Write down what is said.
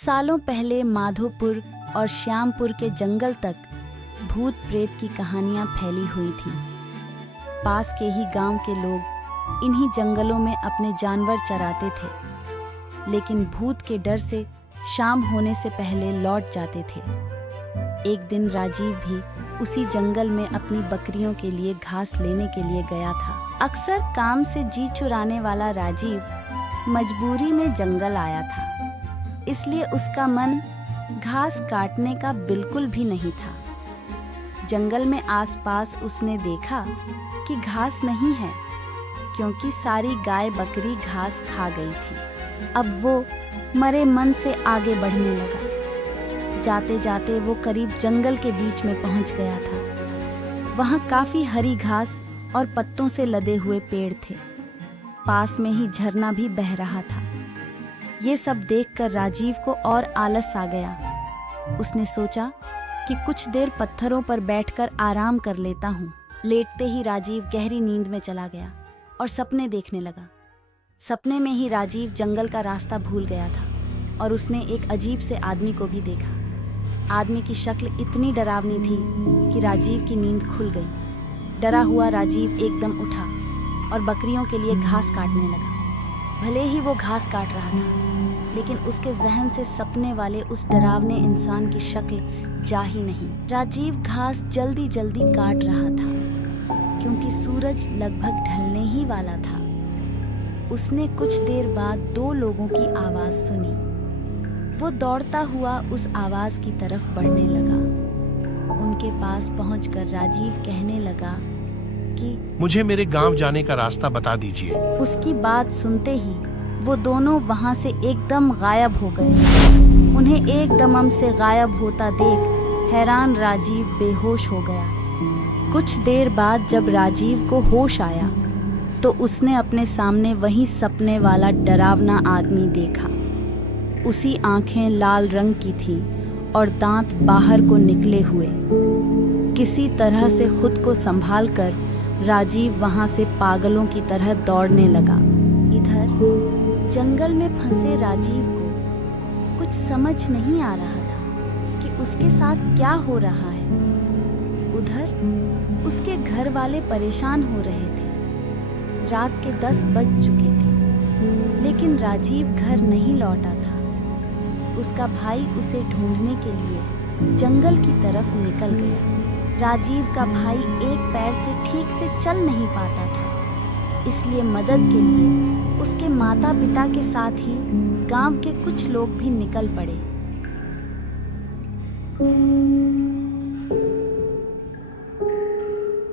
सालों पहले माधोपुर और श्यामपुर के जंगल तक भूत प्रेत की कहानियां फैली हुई थीं। पास के ही गांव के लोग इन्हीं जंगलों में अपने जानवर चराते थे, लेकिन भूत के डर से शाम होने से पहले लौट जाते थे। एक दिन राजीव भी उसी जंगल में अपनी बकरियों के लिए घास लेने के लिए गया था। अक्सर काम से जी चुराने वाला राजीव मजबूरी में जंगल आया था, इसलिए उसका मन घास काटने का बिल्कुल भी नहीं था। जंगल में आसपास उसने देखा कि घास नहीं है, क्योंकि सारी गाय बकरी घास खा गई थी। अब वो मरे मन से आगे बढ़ने लगा। जाते जाते वो करीब जंगल के बीच में पहुंच गया था। वहां काफी हरी घास और पत्तों से लदे हुए पेड़ थे। पास में ही झरना भी बह रहा था। ये सब देखकर राजीव को और आलस आ गया। उसने सोचा कि कुछ देर पत्थरों पर बैठकर आराम कर लेता हूँ। लेटते ही राजीव गहरी नींद में चला गया और सपने देखने लगा। सपने में ही राजीव जंगल का रास्ता भूल गया था और उसने एक अजीब से आदमी को भी देखा। आदमी की शक्ल इतनी डरावनी थी कि राजीव की नींद खुल गई। डरा हुआ राजीव एकदम उठा और बकरियों के लिए घास काटने लगा। भले ही वो घास काट रहा था, लेकिन उसके जहन से सपने वाले उस डरावने इंसान की शक्ल जा ही नहीं। राजीव घास जल्दी जल्दी काट रहा था, क्योंकि सूरज लगभग ढलने ही वाला था। उसने कुछ देर बाद दो लोगों की आवाज सुनी। वो दौड़ता हुआ उस आवाज की तरफ बढ़ने लगा। उनके पास पहुंचकर राजीव कहने लगा कि मुझे मेरे गांव जाने का रास्ता बता दीजिए। उसकी बात सुनते ही वो दोनों वहां से एकदम गायब हो गए। उन्हें एकदम से गायब होता देख हैरान राजीव बेहोश हो गया। कुछ देर बाद जब राजीव को होश आया तो उसने अपने सामने वही सपने वाला डरावना आदमी देखा। उसी आंखें लाल रंग की थीं और दांत बाहर को निकले हुए। किसी तरह से खुद को संभालकर राजीव वहां से पागलों की तरह दौड़ने लगा। इधर जंगल में फंसे राजीव को कुछ समझ नहीं आ रहा था कि उसके साथ क्या हो रहा है। उधर उसके घर वाले परेशान हो रहे थे। रात के 10 बज चुके थे, लेकिन राजीव घर नहीं लौटा था। उसका भाई उसे ढूंढने के लिए जंगल की तरफ निकल गया। राजीव का भाई एक पैर से ठीक से चल नहीं पाता था, इसलिए मदद के लिए उसके माता पिता के साथ ही गांव के कुछ लोग भी निकल पड़े।